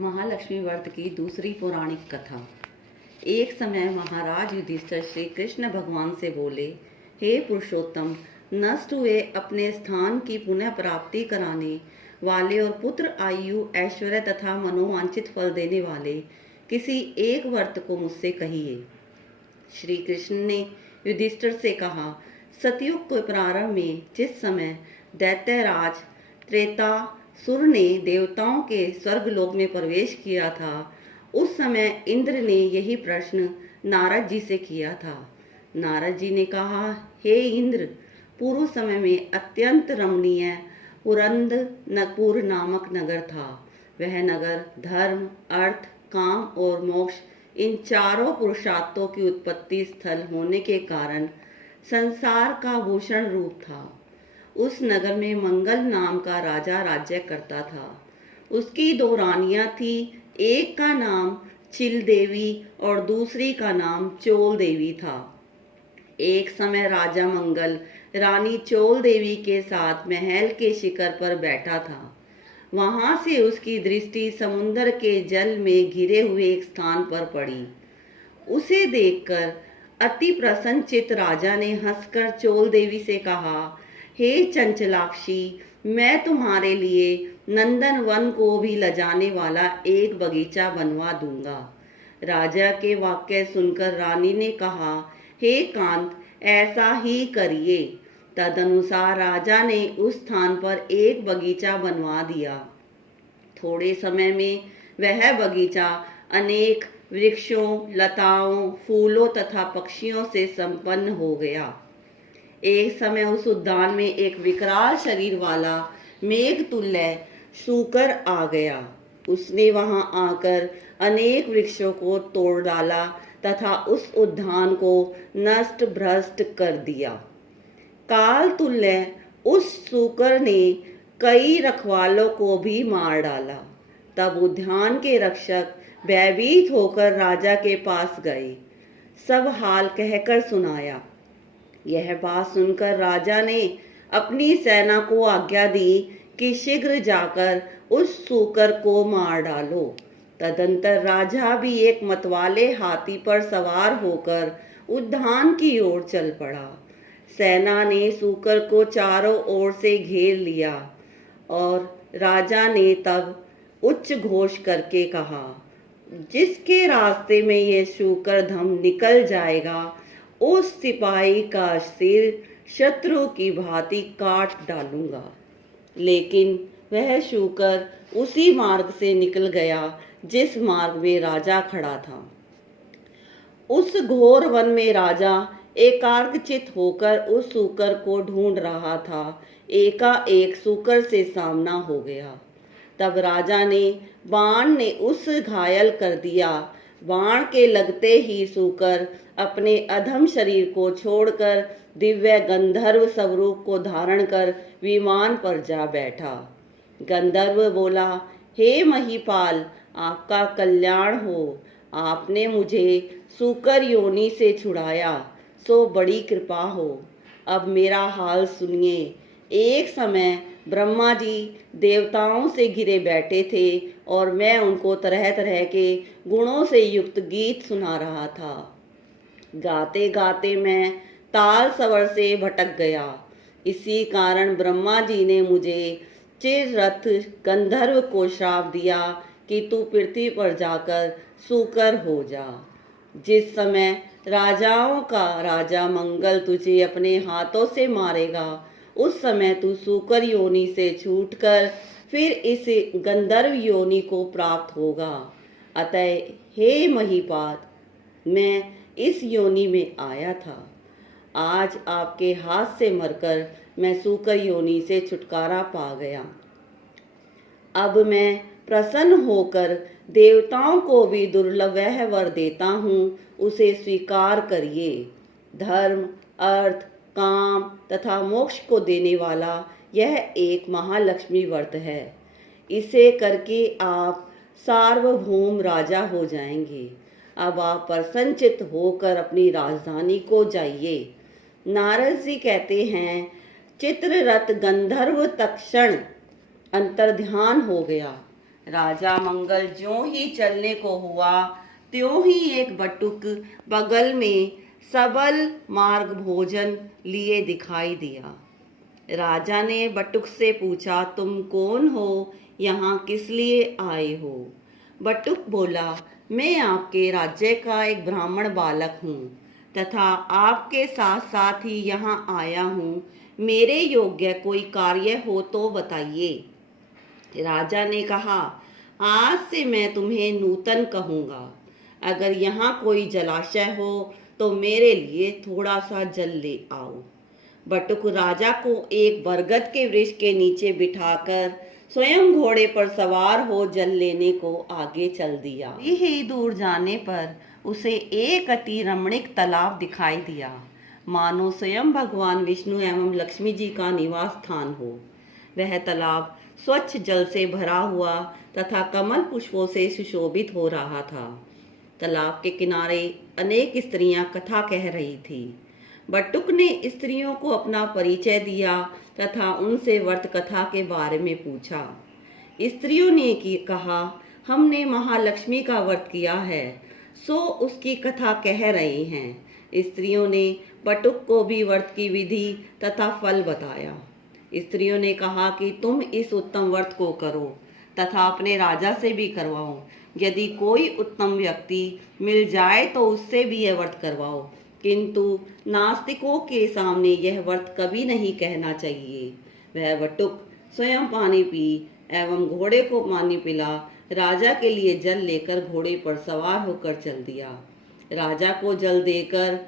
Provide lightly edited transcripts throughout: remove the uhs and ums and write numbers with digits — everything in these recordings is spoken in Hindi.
महालक्ष्मी व्रत की दूसरी पौराणिक कथा। एक समय महाराज युधिष्ठिर श्री कृष्ण भगवान से बोले, हे पुरुषोत्तम, नष्ट हुए अपने स्थान की पुनः प्राप्ति कराने वाले और पुत्र, आयु, ऐश्वर्य तथा मनोवांछित फल देने वाले किसी एक व्रत को मुझसे कहिए। श्री कृष्ण ने युधिष्ठिर से कहा, सतयुग के प्रारंभ में जिस समय दैत्यराज त्रेतासुर ने देवताओं के स्वर्गलोक में प्रवेश किया था, उस समय इंद्र ने यही प्रश्न नारद जी से किया था। नारद जी ने कहा, हे इंद्र, पूर्व समय में अत्यंत रमणीय पुरंदरपुर नामक नगर था। वह नगर धर्म, अर्थ, काम और मोक्ष, इन चारों पुरुषार्थों की उत्पत्ति स्थल होने के कारण संसार का भूषण रूप था। उस नगर में मंगल नाम का राजा राज्य करता था। उसकी दो रानियां थी, एक का नाम चिल देवी और दूसरी का नाम चोल देवी था। एक समय राजा मंगल रानी चोल देवी के साथ महल के शिखर पर बैठा था। वहां से उसकी दृष्टि समुद्र के जल में घिरे हुए एक स्थान पर पड़ी। उसे देखकर अति प्रसन्नचित्त राजा ने हंसकर चोल देवी से कहा, हे चंचलाक्षी, मैं तुम्हारे लिए नंदन वन को भी लजाने वाला एक बगीचा बनवा दूंगा। राजा के वाक्य सुनकर रानी ने कहा, हे कांत, ऐसा ही करिए। तदनुसार राजा ने उस स्थान पर एक बगीचा बनवा दिया। थोड़े समय में वह बगीचा अनेक वृक्षों, लताओं, फूलों तथा पक्षियों से संपन्न हो गया। एक समय उस उद्यान में एक विकराल शरीर वाला मेघतुल्य सूकर आ गया। उसने वहां आकर अनेक वृक्षों को तोड़ डाला तथा उस उद्यान को नष्ट भ्रष्ट कर दिया। काल तुल्य उस सूकर ने कई रखवालों को भी मार डाला। तब उद्यान के रक्षक भयभीत होकर राजा के पास गए, सब हाल कहकर सुनाया। यह बात सुनकर राजा ने अपनी सेना को आज्ञा दी कि शीघ्र जाकर उस सूकर को मार डालो। तदंतर राजा भी एक मतवाले हाथी पर सवार होकर उद्यान की ओर चल पड़ा। सेना ने सूकर को चारों ओर से घेर लिया और राजा ने तब उच्च घोष करके कहा, जिसके रास्ते में ये सूकर धम निकल जाएगा, उस सिपाही का सिर शत्रु की भांति काट डालूंगा। लेकिन वह शूकर उसी मार्ग से निकल गया जिस मार्ग में राजा खड़ा था। उस घोर वन में राजा एकाग्रचित्त होकर उस सूकर को ढूंढ रहा था। एकाएक सूकर से सामना हो गया। तब राजा ने बाण ने उस घायल कर दिया। बाण के लगते ही सूकर अपने अधम शरीर को छोड़कर दिव्य गंधर्व स्वरूप को धारण कर विमान पर जा बैठा। गंधर्व बोला, हे महीपाल, आपका कल्याण हो। आपने मुझे सूकर योनि से छुड़ाया, सो बड़ी कृपा हो। अब मेरा हाल सुनिए। एक समय ब्रह्मा जी देवताओं से घिरे बैठे थे और मैं उनको तरह तरह के गुणों से युक्त गीत सुना रहा था। गाते गाते मैं ताल स्वर से भटक गया। इसी कारण ब्रह्मा जी ने मुझे चिररथ गंधर्व को श्राप दिया कि तू पृथ्वी पर जाकर सूकर हो जा। जिस समय राजाओं का राजा मंगल तुझे अपने हाथों से मारेगा, उस समय तू सूकर योनि से छूटकर फिर इस गंधर्व योनि को प्राप्त होगा। अतः हे महीपाल, मैं इस योनि में आया था। आज आपके हाथ से मरकर मैं सूकर योनि से छुटकारा पा गया। अब मैं प्रसन्न होकर देवताओं को भी दुर्लभ वह वर देता हूँ, उसे स्वीकार करिए। धर्म, अर्थ, काम तथा मोक्ष को देने वाला यह एक महालक्ष्मी व्रत है। इसे करके आप सार्वभौम राजा हो जाएंगे। अब आप प्रसन्नचित्त होकर अपनी राजधानी को जाइए। नारद जी कहते हैं, चित्ररथ गंधर्व तत्क्षण अंतर्ध्यान हो गया। राजा मंगल ज्यों ही चलने को हुआ त्यों ही एक बटुक बगल में सबल मार्ग भोजन लिए दिखाई दिया। राजा ने बटुक से पूछा, तुम कौन हो, यहाँ किस लिए आए हो? बटुक बोला, मैं आपके राज्य का एक ब्राह्मण बालक हूँ तथा आपके साथ साथ ही यहाँ आया हूँ। मेरे योग्य कोई कार्य हो तो बताइए। राजा ने कहा, आज से मैं तुम्हें नूतन कहूँगा। अगर यहाँ कोई जलाशय हो तो मेरे लिए थोड़ा सा जल ले आओ। बटुक राजा को एक बरगद के वृक्ष के नीचे बिठाकर स्वयं घोड़े पर सवार हो जल लेने को आगे चल दिया। ही दूर जाने पर उसे एक अति रमणीक तालाब दिखाई दिया, मानो स्वयं भगवान विष्णु एवं लक्ष्मी जी का निवास स्थान हो। वह तालाब स्वच्छ जल से भरा हुआ तथा कमल पुष्पों से सुशोभित हो रहा था। तालाब के किनारे अनेक स्त्रियां कथा कह रही थी। बटुक ने स्त्रियों को अपना परिचय दिया तथा उनसे व्रत कथा के बारे में पूछा। स्त्रियों ने कहा, हमने महालक्ष्मी का व्रत किया है, सो उसकी कथा कह रहे हैं। स्त्रियों ने बटुक को भी व्रत की विधि तथा फल बताया। स्त्रियों ने कहा कि तुम इस उत्तम व्रत को करो तथा अपने राजा से भी करवाओ। यदि कोई उत्तम व्यक्ति मिल जाए तो उससे भी यह व्रत करवाओ, किंतु नास्तिकों के सामने यह व्रत कभी नहीं कहना चाहिए। वह बटुक स्वयं पानी पी एवं घोड़े को पानी पिला, राजा के लिए जल लेकर घोड़े पर सवार होकर चल दिया। राजा को जल देकर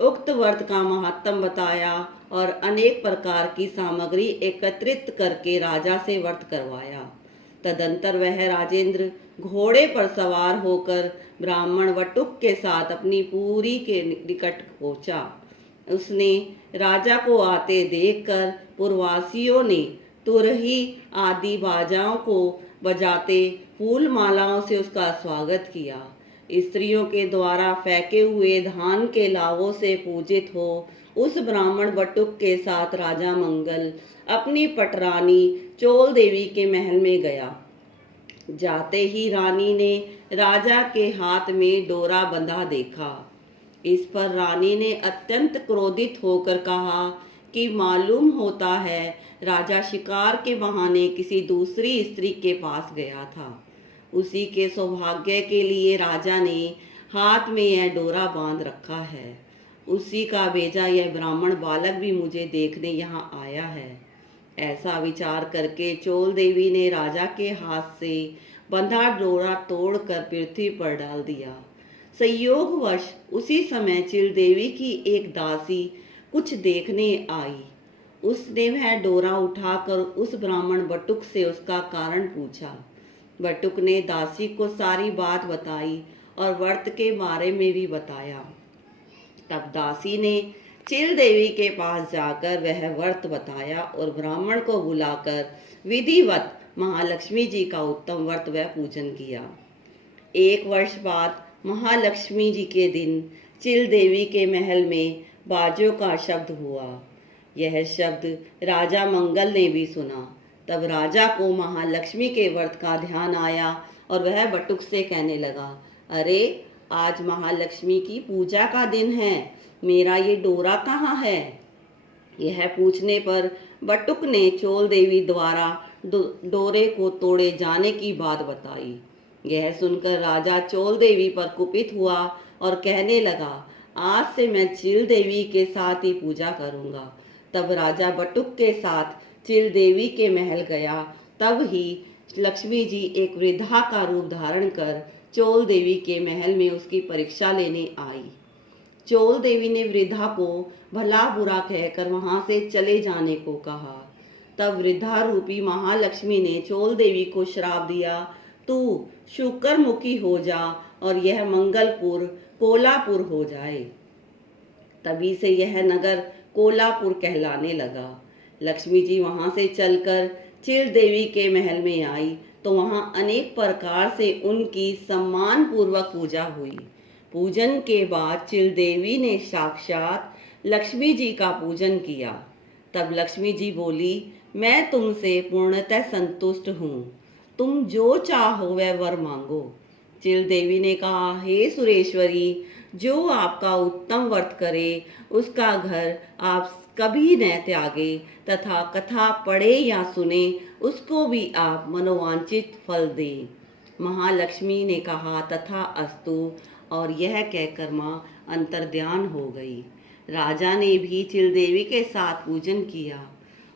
उक्त व्रत का महात्म बताया और अनेक प्रकार की सामग्री एकत्रित करके राजा से व्रत करवाया। तदंतर वह राजेंद्र घोड़े पर सवार होकर ब्राह्मण बटुक के साथ अपनी पूरी के निकट पहुंचा। उसने राजा को आते देखकर पुरवासियों ने तुरही आदि बाजाओं को बजाते फूल मालाओं से उसका स्वागत किया। स्त्रियों के द्वारा फेंके हुए धान के लावों से पूजित हो उस ब्राह्मण बटुक के साथ राजा मंगल अपनी पटरानी चोल देवी के महल में गया। जाते ही रानी ने राजा के हाथ में डोरा बंधा देखा। इस पर रानी ने अत्यंत क्रोधित होकर कहा कि मालूम होता है राजा शिकार के बहाने किसी दूसरी स्त्री के पास गया था। उसी के सौभाग्य के लिए राजा ने हाथ में यह डोरा बांध रखा है। उसी का भेजा यह ब्राह्मण बालक भी मुझे देखने यहाँ आया है। ऐसा विचार करके चोल देवी ने राजा के हाथ से बंधा डोरा तोड़कर पृथ्वी पर डाल दिया। संयोगवश उसी समय चिल देवी की एक दासी कुछ देखने आई। उसने वह डोरा उठाकर उस ब्राह्मण बटुक से उसका कारण पूछा। बटुक ने दासी को सारी बात बताई और व्रत के बारे में भी बताया। तब दासी ने चिल देवी के पास जाकर वह व्रत बताया और ब्राह्मण को बुलाकर विधिवत महालक्ष्मी जी का उत्तम व्रत व पूजन किया। 1 वर्ष बाद महालक्ष्मी जी के दिन चिल देवी के महल में बाजों का शब्द हुआ। यह शब्द राजा मंगल ने भी सुना। तब राजा को महालक्ष्मी के व्रत का ध्यान आया और वह बटुक से कहने लगा, अरे आज महालक्ष्मी की पूजा का दिन है, मेरा ये डोरा कहाँ है? यह पूछने पर बटुक ने चोल देवी द्वारा डोरे को तोड़े जाने की बात बताई। यह सुनकर राजा चोल देवी पर कुपित हुआ और कहने लगा, आज से मैं चिल देवी के साथ ही पूजा करूंगा। तब राजा बटुक के साथ चिल देवी के महल गया। तब ही लक्ष्मी जी एक वृद्धा का रूप धारण कर चोल देवी के महल में उसकी परीक्षा लेने आई। चोल देवी ने वृद्धा को भला बुरा कहकर वहां से चले जाने को कहा। तब वृद्धा रूपी महालक्ष्मी ने चोल देवी को श्राप दिया, तू शुक्रमुखी हो जा और यह मंगलपुर कोलापुर हो जाए। तभी से यह नगर कोलापुर कहलाने लगा। लक्ष्मी जी वहां से चलकर चिल देवी के महल में आई तो वहां अनेक प्रकार से उनकी सम्मान पूर्वक पूजा हुई। पूजन के बाद चिल देवी ने साक्षात लक्ष्मी जी का पूजन किया। तब लक्ष्मी जी बोली, मैं तुमसे पूर्णतः संतुष्ट हूँ। तुम जो चाहो वह वर मांगो। चिल देवी ने कहा, हे सुरेश्वरी, जो आपका उत्तम व्रत करे उसका घर आप कभी न त्यागे, तथा कथा पढ़े या सुने उसको भी आप मनोवांछित फल दें। महालक्ष्मी ने कहा, तथा अस्तु, और यह कहकर माँ अंतर्ध्यान हो गई। राजा ने भी चिल देवी के साथ पूजन किया।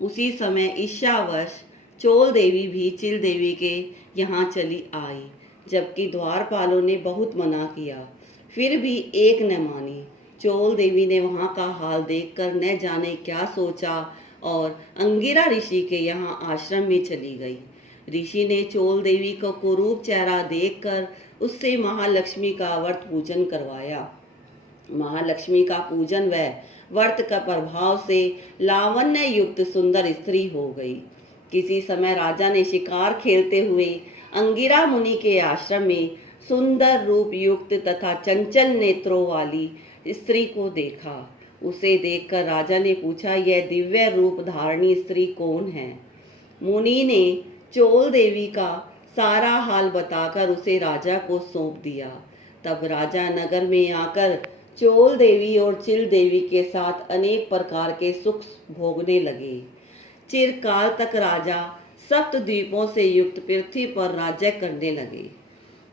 उसी समय ईशावश चोल देवी भी चिल देवी के यहाँ चली आई, जबकि द्वारपालों ने बहुत मना किया, फिर भी एक न मानी। चोल देवी ने वहाँ का हाल देखकर न जाने क्या सोचा और अंगिरा ऋषि के यहाँ आश्रम में चली गई। ऋषि ने चोल देवी को कुरूप चेहरा देखकर उससे महालक्ष्मी का व्रत पूजन करवाया। महालक्ष्मी का पूजन व व्रत का प्रभाव से लावण्य युक्त सुंदर स्त्री हो गई। किसी समय राजा ने शिकार खेलते हुए अंगिरा मुनि के आश्रम में सुंदर रूप युक्त तथा चंचल नेत्रों वाली स्त्री को देखा। उसे देखकर राजा ने पूछा, यह दिव्य रूप धारणी स्त्री कौन है? मुनि ने चोल देवी का सारा हाल बताकर उसे राजा को सौंप दिया। तब राजा नगर में आकर चोल देवी और चिल देवी के साथ अनेक प्रकार के सुख भोगने लगे। चिरकाल तक राजा सप्त द्वीपों से युक्त पृथ्वी पर राज्य करने लगे।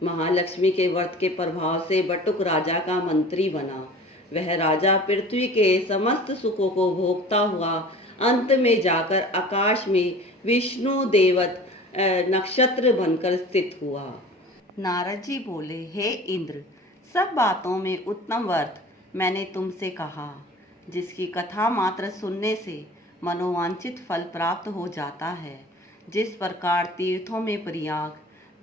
महालक्ष्मी के व्रत के प्रभाव से बटुक राजा का मंत्री बना। वह राजा पृथ्वी के समस्त सुखों को भोगता हुआ अंत में जाकर आकाश में विष्णु देवत नक्षत्र बनकर स्थित हुआ। नारद जी बोले, हे इंद्र, सब बातों में उत्तम व्रत मैंने तुमसे कहा, जिसकी कथा मात्र सुनने से मनोवांछित फल प्राप्त हो जाता है। जिस प्रकार तीर्थों में प्रयाग,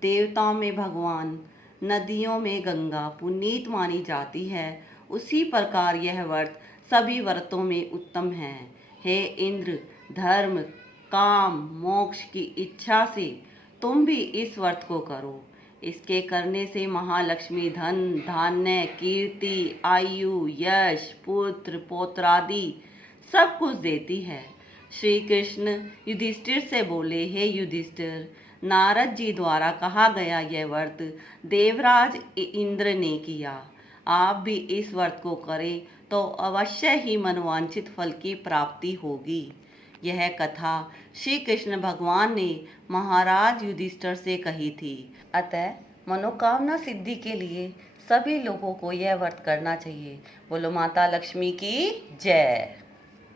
देवताओं में भगवान, नदियों में गंगा पुनीत मानी जाती है, उसी प्रकार यह व्रत सभी व्रतों में उत्तम है। हे इंद्र, धर्म, काम, मोक्ष की इच्छा से तुम भी इस व्रत को करो। इसके करने से महालक्ष्मी धन, धान्य, कीर्ति, आयु, यश, पुत्र, पौत्रादि सब कुछ देती है। श्री कृष्ण युधिष्ठिर से बोले, हे युधिष्ठिर, नारद जी द्वारा कहा गया यह व्रत देवराज इंद्र ने किया। आप भी इस व्रत को करें तो अवश्य ही मनोवांछित फल की प्राप्ति होगी। यह कथा श्री कृष्ण भगवान ने महाराज युधिष्ठिर से कही थी। अतः मनोकामना सिद्धि के लिए सभी लोगों को यह व्रत करना चाहिए। बोलो माता लक्ष्मी की जय।